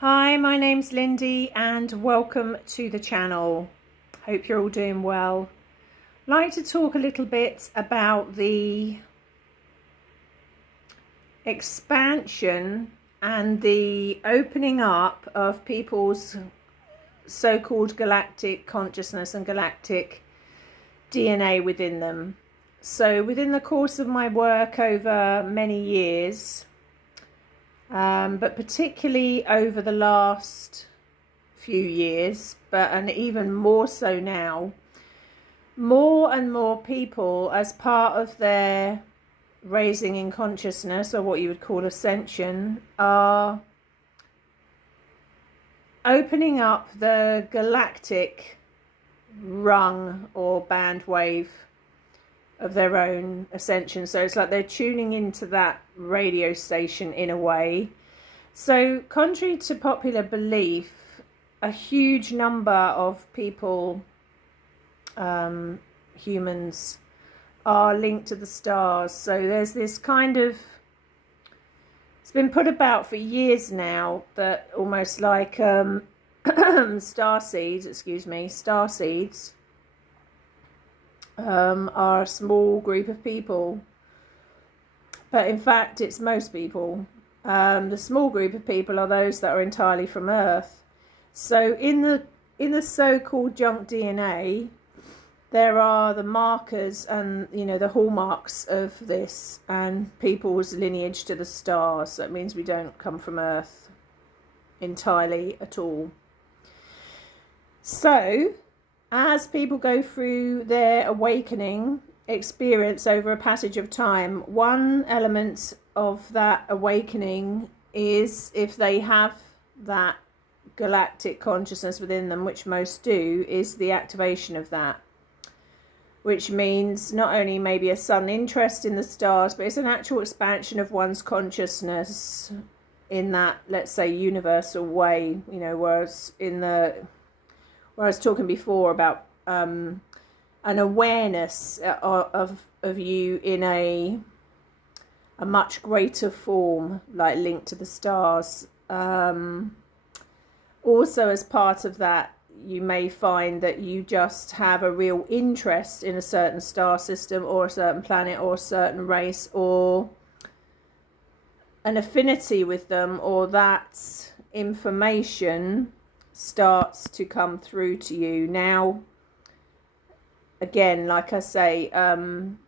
Hi, my name's Lindy and welcome to the channel. Hope you're all doing well. I'd like to talk a little bit about the expansion and the opening up of people's so-called galactic consciousness and galactic DNA within them. So within the course of my work over many years, but particularly over the last few years, and even more so now, more and more people, as part of their raising in consciousness, or what you would call ascension, are opening up the galactic rung or band wave of their own ascension. So it's like they're tuning into that radio station in a way. So contrary to popular belief, a huge number of people, humans, are linked to the stars. So there's this kind of, it's been put about for years now that almost like starseeds are a small group of people, but in fact it's most people. The small group of people are those that are entirely from Earth. So in the so-called junk DNA, there are the markers and, you know, the hallmarks of this and people's lineage to the stars. So it means we don't come from Earth entirely at all. So as people go through their awakening experience over a passage of time, one element of that awakening is, if they have that galactic consciousness within them, which most do, is the activation of that, which means not only maybe a sudden interest in the stars, but it's an actual expansion of one's consciousness in that, let's say, universal way. You know, whereas where I was talking before about an awareness of you in a much greater form, like linked to the stars. Also, as part of that, you may find that you just have a real interest in a certain star system or a certain planet or a certain race, or an affinity with them, or that information starts to come through to you. Now, again, like I say,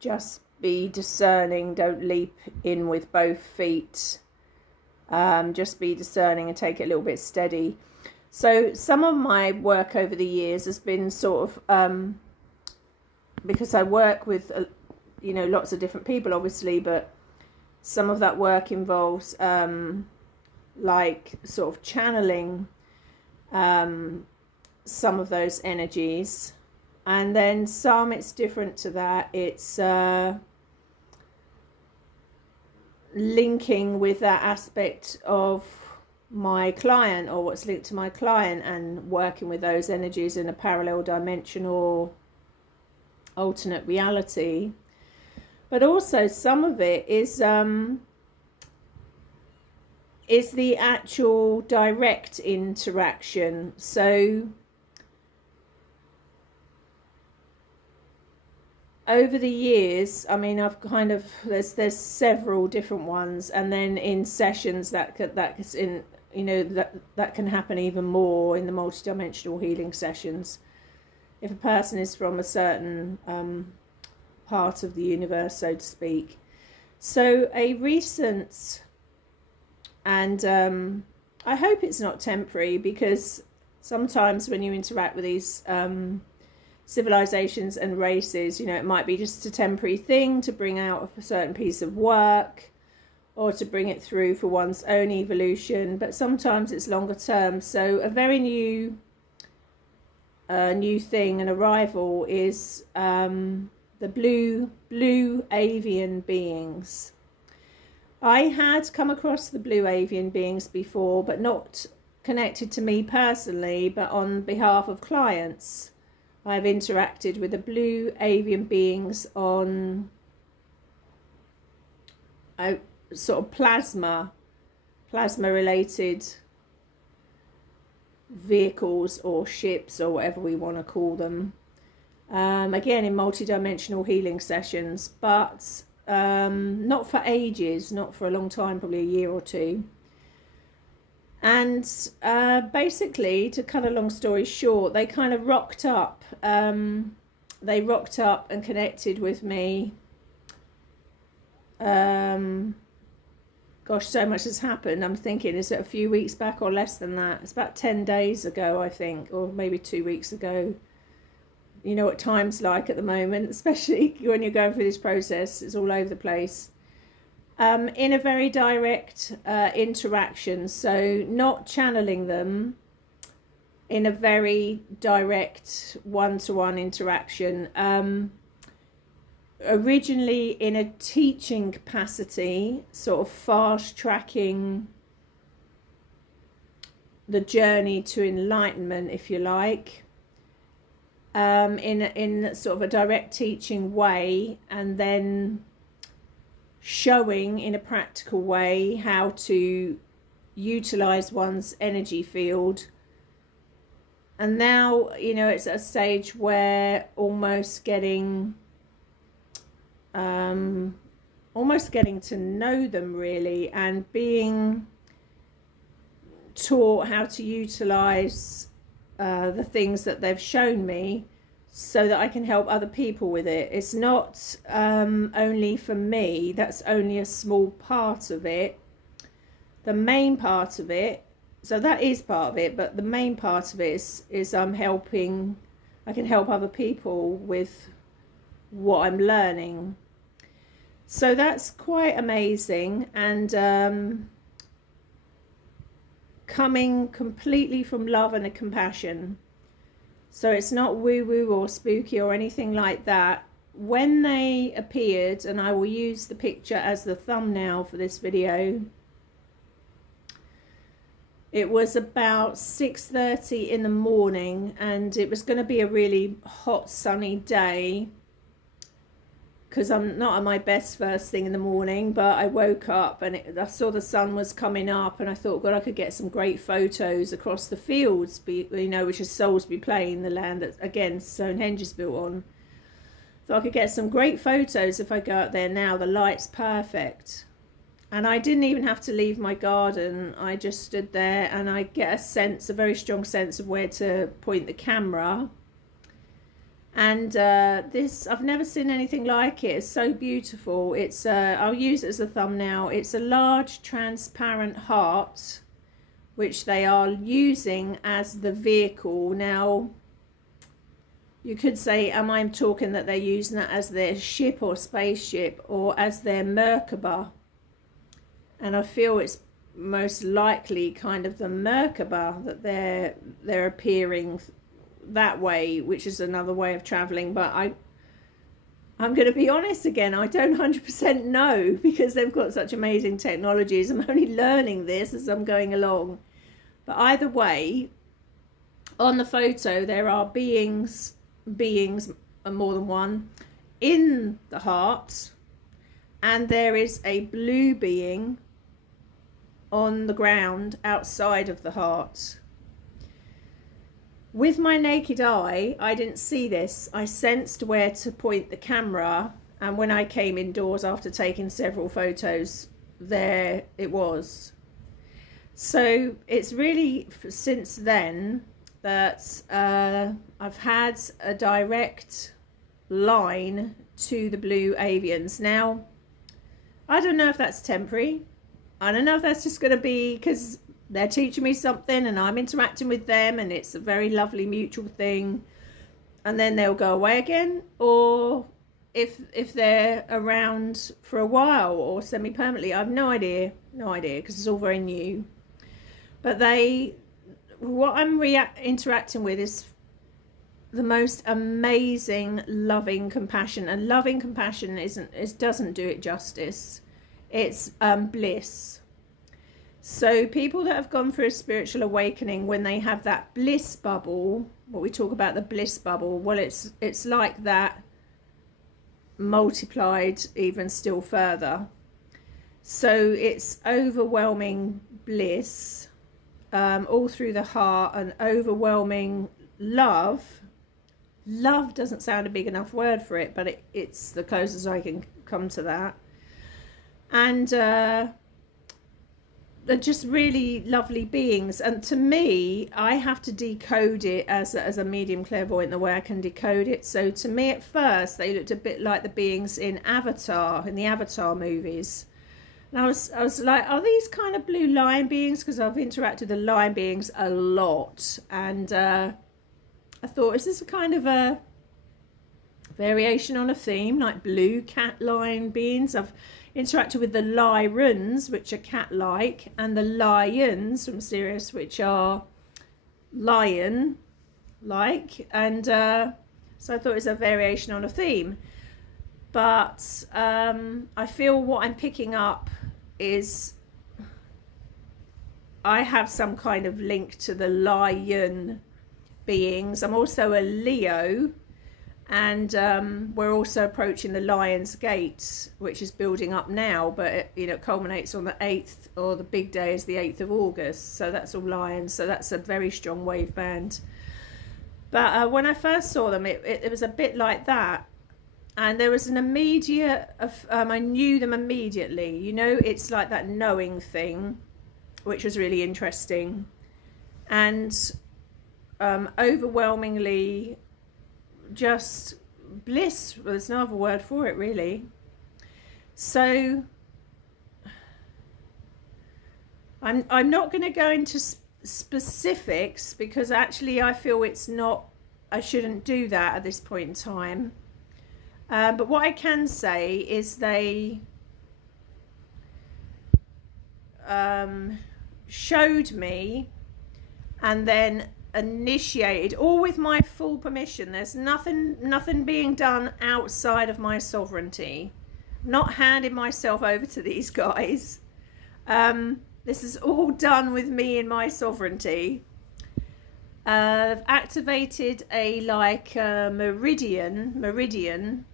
just be discerning. Don't leap in with both feet. Just be discerning and take it a little bit steady. So some of my work over the years has been sort of, because I work with, you know, lots of different people, obviously, but some of that work involves like sort of channeling some of those energies, and then some it's different to that. It's linking with that aspect of my client, or what's linked to my client, and working with those energies in a parallel dimension or alternate reality. But also some of it is the actual direct interaction. So over the years, I mean, I've kind of, there's several different ones, and then in sessions that can happen even more in the multidimensional healing sessions, if a person is from a certain part of the universe, so to speak. So a recent, and I hope it's not temporary, because sometimes when you interact with these civilizations and races, you know, it might be just a temporary thing to bring out a certain piece of work or to bring it through for one's own evolution, but sometimes it's longer term. So a very new thing, an arrival, is the blue avian beings. I had come across the blue avian beings before, but not connected to me personally, but on behalf of clients. I've interacted with the blue avian beings on sort of plasma related vehicles or ships or whatever we want to call them. Again, in multi-dimensional healing sessions, but not for ages, not for a long time, probably a year or two. And basically, to cut a long story short, they kind of rocked up. They rocked up and connected with me. Gosh, so much has happened. I'm thinking, is it a few weeks back or less than that? It's about 10 days ago, I think, or maybe 2 weeks ago. You know what time's like at the moment, especially when you're going through this process. It's all over the place. In a very direct interaction, so not channeling them, in a very direct one-to-one interaction. Originally in a teaching capacity, sort of fast-tracking the journey to enlightenment, if you like. In sort of a direct teaching way, and then showing in a practical way how to utilize one's energy field. And now, you know, it's at a stage where almost getting to know them really, and being taught how to utilize the things that they've shown me, so that I can help other people with it. It's not only for me. That's only a small part of it. The main part of it, so that is part of it, but the main part of it is I'm helping, I can help other people with what I'm learning. So that's quite amazing, and coming completely from love and a compassion. So it's not woo-woo or spooky or anything like that. When they appeared, and I will use the picture as the thumbnail for this video, it was about 6:30 in the morning, and it was going to be a really hot sunny day, because I'm not at my best first thing in the morning, but I woke up and I saw the sun was coming up, and I thought, God, I could get some great photos across the fields, you know, which is Salisbury Plain, the land that, again, Stonehenge is built on. So I could get some great photos if I go out there now. The light's perfect. And I didn't even have to leave my garden. I just stood there, and I get a sense, a very strong sense of where to point the camera. And this, I've never seen anything like it. It's so beautiful. It's I'll use it as a thumbnail. It's a large transparent heart, which they are using as the vehicle. Now, you could say, am I talking that they're using that as their ship or spaceship, or as their Merkaba? And I feel it's most likely kind of the Merkaba that they're appearing that way, which is another way of traveling. But I'm going to be honest again, I don't 100% know, because they've got such amazing technologies. I'm only learning this as I'm going along. But either way, on the photo there are beings, more than one, in the heart, and there is a blue being on the ground outside of the heart. With my naked eye, I didn't see this. I sensed where to point the camera, and when I came indoors after taking several photos, there it was. So it's really since then that I've had a direct line to the blue avians. Now, I don't know if that's temporary. I don't know if that's just going to be because they're teaching me something and I'm interacting with them and it's a very lovely mutual thing, and then they'll go away again, or if they're around for a while or semi-permanently. I have no idea, because it's all very new. But what I'm interacting with is the most amazing loving compassion, and loving compassion doesn't do it justice. It's bliss. So people that have gone through a spiritual awakening, when they have that bliss bubble, what we talk about, the bliss bubble, well, it's like that multiplied even still further. So it's overwhelming bliss, all through the heart, an overwhelming love. Love doesn't sound a big enough word for it, but it's the closest I can come to that. And they're just really lovely beings. And to me, I have to decode it as a medium clairvoyant, the way I can decode it. So to me, at first, they looked a bit like the beings in Avatar, in the Avatar movies. And I was like, are these kind of blue lion beings? Because I've interacted with the lion beings a lot. And I thought, is this a kind of a variation on a theme, like blue cat lion beings? I've interacted with the Lyrans, which are cat-like, and the Lions from Sirius, which are lion-like. And so I thought it was a variation on a theme. But I feel what I'm picking up is I have some kind of link to the lion beings. I'm also a Leo, and we're also approaching the Lion's Gate, which is building up now, but it culminates on the 8th, or the big day is the 8th of August. So that's all lions. So that's a very strong wave band. But when I first saw them, it was a bit like that. And there was an immediate, I knew them immediately. You know, it's like that knowing thing, which was really interesting. And overwhelmingly just bliss. Well, there's no other word for it, really. So I'm not going to go into specifics, because actually I feel I shouldn't do that at this point in time. But what I can say is they showed me and then initiated, all with my full permission. There's nothing being done outside of my sovereignty. I'm not handing myself over to these guys. This is all done with me in my sovereignty. I've activated a meridian,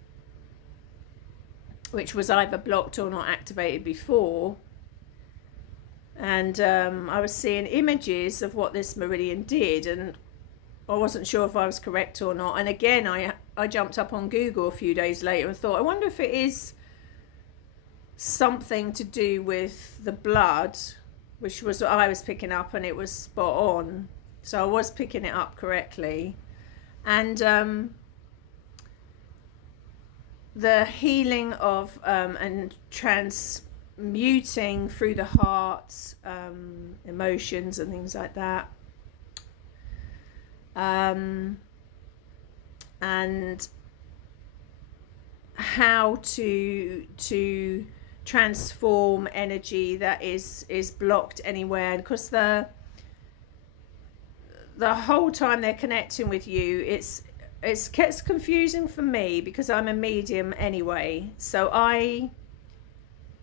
which was either blocked or not activated before. And I was seeing images of what this meridian did, and I wasn't sure if I was correct or not. And again, I jumped up on Google a few days later and thought, I wonder if it is something to do with the blood, which was what I was picking up, and it was spot on. So I was picking it up correctly. And the healing of and transmuting through the heart, emotions and things like that, and how to transform energy that is blocked anywhere. Because the whole time they're connecting with you, it gets confusing for me, because I'm a medium anyway. So I'm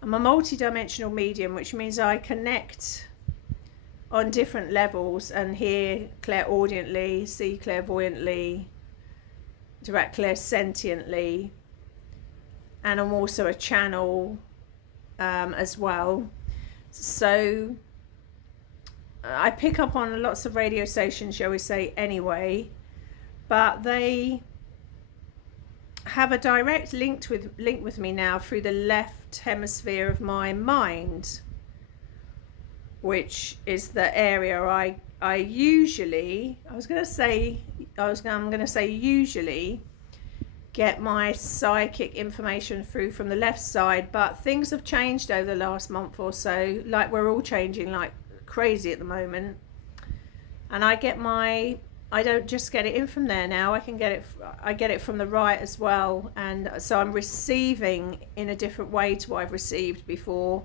a multi-dimensional medium, which means I connect on different levels and hear clairaudiently, see clairvoyantly, interact clairsentiently, and I'm also a channel as well. So I pick up on lots of radio stations, shall we say, anyway, but they have a direct link with me now through the left hemisphere of my mind, which is the area I usually, I'm going to say usually get my psychic information through from the left side. But things have changed over the last month or so, like we're all changing like crazy at the moment, and I don't just get it in from there now. I get it from the right as well, and so I'm receiving in a different way to what I've received before,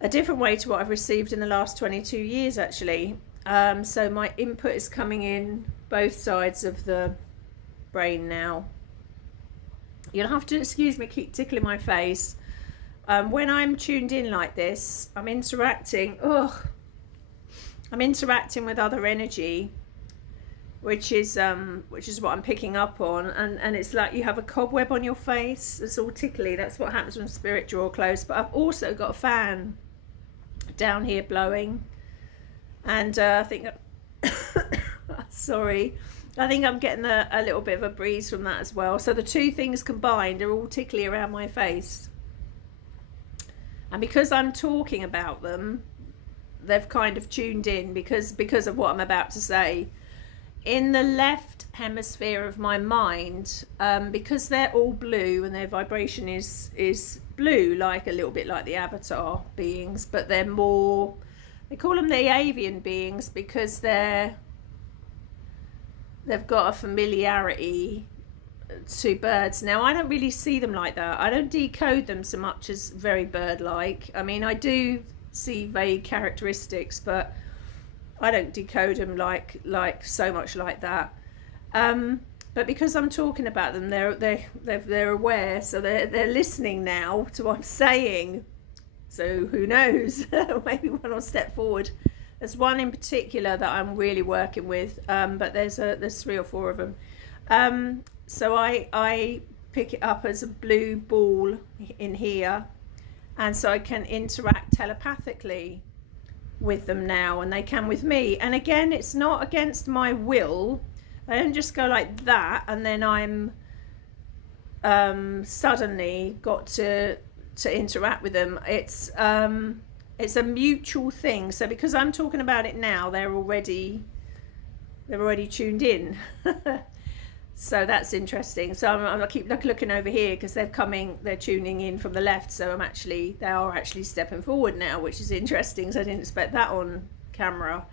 a different way to what I've received in the last 22 years actually. So my input is coming in both sides of the brain now. You'll have to excuse me, keep tickling my face. When I'm tuned in like this, I'm interacting with other energy, which is what I'm picking up on, and it's like you have a cobweb on your face. It's all tickly. That's what happens when spirit draw close. But I've also got a fan down here blowing, And I think sorry, I think I'm getting a little bit of a breeze from that as well. So the two things combined are all tickly around my face, and because I'm talking about them, they've kind of tuned in because of what I'm about to say. In the left hemisphere of my mind, because they're all blue and their vibration is blue, like a little bit like the Avatar beings, but they're more, they call them the Avian beings because they've got a familiarity to birds. Now, I don't really see them like that. I don't decode them so much as very bird-like. I mean, I do see vague characteristics, but I don't decode them like so much like that. But because I'm talking about them, they're aware, so they're listening now to what I'm saying. So who knows? Maybe one will step forward. There's one in particular that I'm really working with, but there's 3 or 4 of them. So I pick it up as a blue ball in here, and so I can interact telepathically with them now, and they can with me. And again, it's not against my will. I don't just go like that and then I'm suddenly got to interact with them. It's a mutual thing. So because I'm talking about it now, they're already tuned in. So that's interesting. So I keep looking over here because they're tuning in from the left. So they are actually stepping forward now, which is interesting. So I didn't expect that on camera.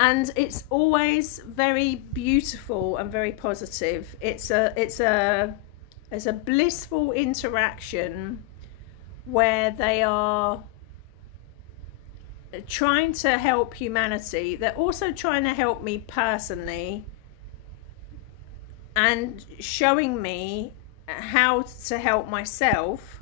And it's always very beautiful and very positive. It's a blissful interaction where they are trying to help humanity. They're also trying to help me personally and showing me how to help myself,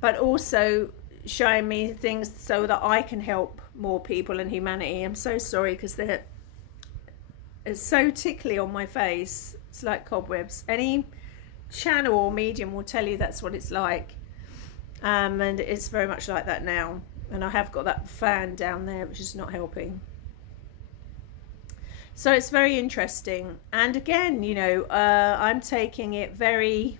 but also showing me things so that I can help more people and humanity. I'm so sorry because it's so tickly on my face. It's like cobwebs. Any channel or medium will tell you that's what it's like, and it's very much like that now. And I have got that fan down there, which is not helping. So it's very interesting. And again, you know, I'm taking it very,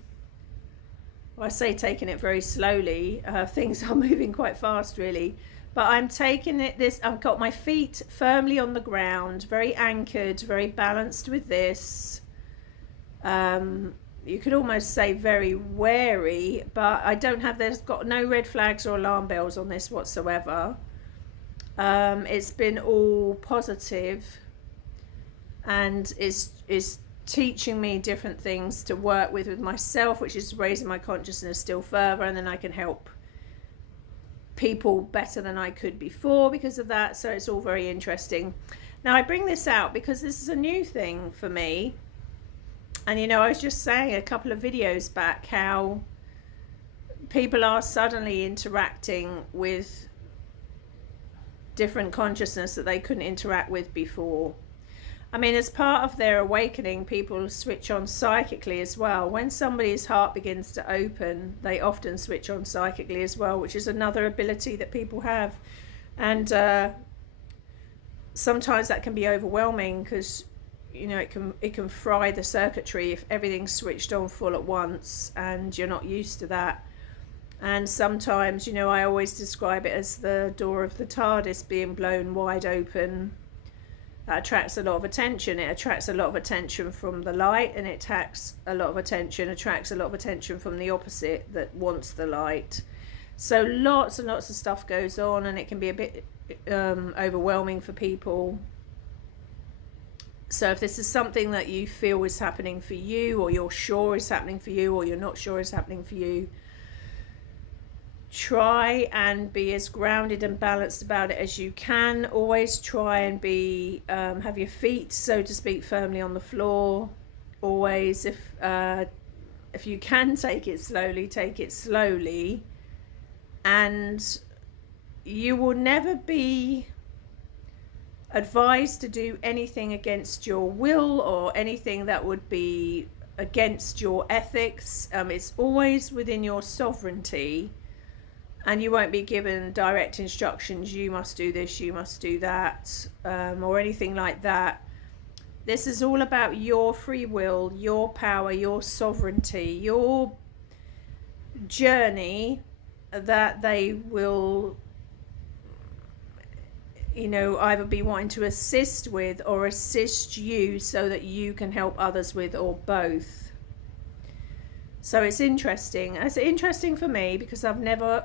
well, I say taking it very slowly. Things are moving quite fast, really. But I'm taking it I've got my feet firmly on the ground, very anchored, very balanced with this. You could almost say very wary, but there's got no red flags or alarm bells on this whatsoever. It's been all positive and is teaching me different things to work with myself, which is raising my consciousness still further, and then I can help people better than I could before because of that. So it's all very interesting. Now I bring this out because this is a new thing for me. And you know, I was just saying a couple of videos back how people are suddenly interacting with different consciousness that they couldn't interact with before. I mean, as part of their awakening, people switch on psychically as well. When somebody's heart begins to open, they often switch on psychically as well, which is another ability that people have. And sometimes that can be overwhelming because, you know, it can fry the circuitry if everything's switched on full at once and you're not used to that. And sometimes, you know, I always describe it as the door of the TARDIS being blown wide open. That attracts a lot of attention. It attracts a lot of attention from the light, and it attracts a lot of attention from the opposite that wants the light. So lots and lots of stuff goes on, and it can be a bit overwhelming for people. So if this is something that you feel is happening for you, or you're sure is happening for you, or you're not sure is happening for you, try and be as grounded and balanced about it as you can. Always try and be have your feet, so to speak, firmly on the floor. Always, if you can take it slowly, and you will never be advised to do anything against your will or anything that would be against your ethics. It's always within your sovereignty and you won't be given direct instructions, you must do this, you must do that, or anything like that. This is all about your free will, your power, your sovereignty, your journey that they will, you know, either be wanting to assist with or assist you so that you can help others with, or both. So it's interesting. It's interesting for me because I've never,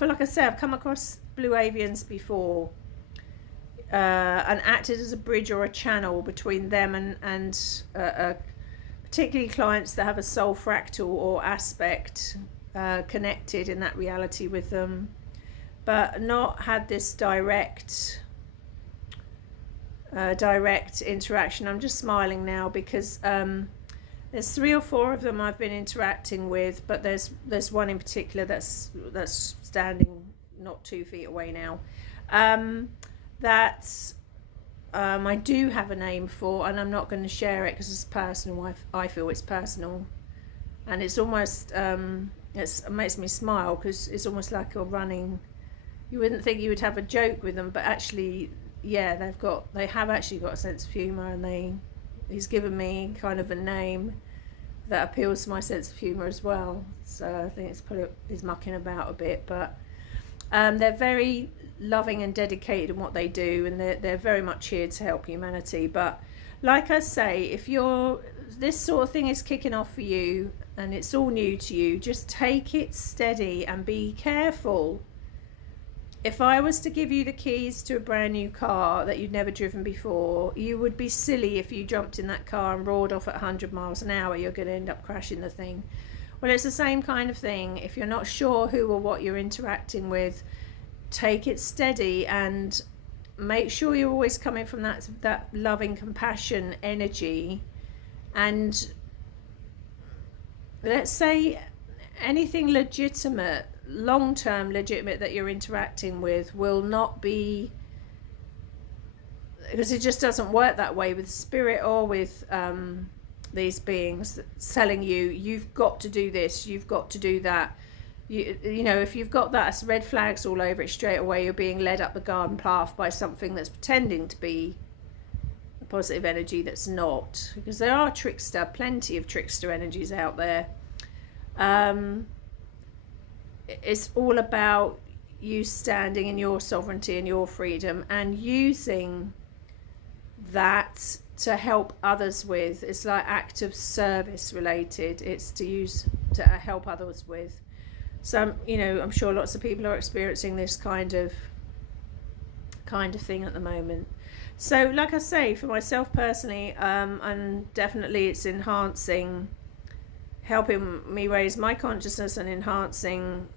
like I said, I've come across blue avians before, and acted as a bridge or a channel between them and particularly clients that have a soul fractal or aspect connected in that reality with them, but not had this direct interaction. I'm just smiling now because there's 3 or 4 of them I've been interacting with, but there's one in particular that's standing not 2 feet away now, that I do have a name for, and I'm not going to share it because it's personal. I feel it's personal, and it's almost it makes me smile because it's almost like a running. You wouldn't think you would have a joke with them, but actually, yeah, they have actually got a sense of humour, and he's given me kind of a name that appeals to my sense of humour as well. So I think he's mucking about a bit, but they're very loving and dedicated in what they do, and they're very much here to help humanity. But like I say, if this sort of thing is kicking off for you and it's all new to you, just take it steady and be careful. If I was to give you the keys to a brand new car that you'd never driven before, you would be silly if you jumped in that car and roared off at 100 miles an hour. You're going to end up crashing the thing. Well, it's the same kind of thing. If you're not sure who or what you're interacting with, take it steady and make sure you're always coming from that loving compassion energy. And let's say anything legitimate, long-term legitimate that you're interacting with will not be, because it just doesn't work that way with spirit or with these beings telling you've got to do this, you've got to do that. You know, if you've got that, it's red flags all over it straight away. You're being led up the garden path by something that's pretending to be a positive energy that's not, because there are plenty of trickster energies out there. It's all about you standing in your sovereignty and your freedom and using that to help others with. It's like act of service related. It's to help others with. So, you know, I'm sure lots of people are experiencing this kind of thing at the moment. So, like I say, for myself personally, and definitely it's helping me raise my consciousness and enhancing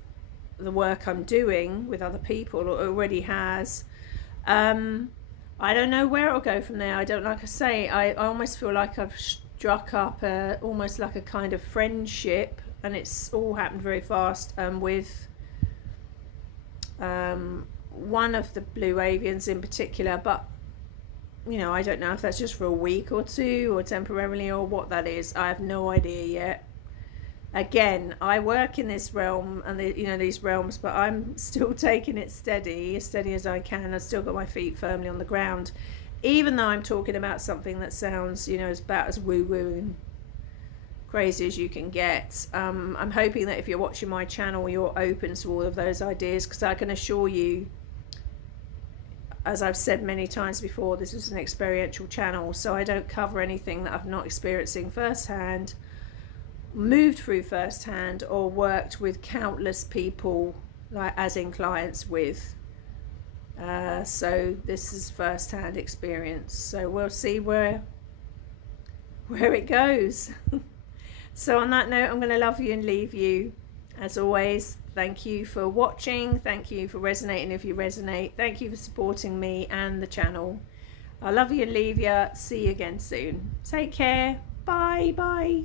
the work I'm doing with other people, or already has. I don't know where it'll go from there. Like I say, I almost feel like I've struck up almost like a kind of friendship, and it's all happened very fast, with one of the blue avians in particular. But you know, I don't know if that's just for a week or 2 or temporarily, or what that is. I have no idea yet. Again, I work in this realm and these realms, but I'm still taking it steady as I can. I've still got my feet firmly on the ground, even though I'm talking about something that sounds, you know, about as woo-woo and crazy as you can get. I'm hoping that if you're watching my channel, you're open to all of those ideas, because I can assure you, as I've said many times before, this is an experiential channel, so I don't cover anything that I'm not experiencing firsthand, moved through firsthand, or worked with countless people, like as in clients with. So this is firsthand experience. So we'll see where it goes. So on that note, I'm going to love you and leave you. As always, thank you for watching. Thank you for resonating if you resonate. Thank you for supporting me and the channel. I love you and leave you. See you again soon. Take care. Bye. Bye.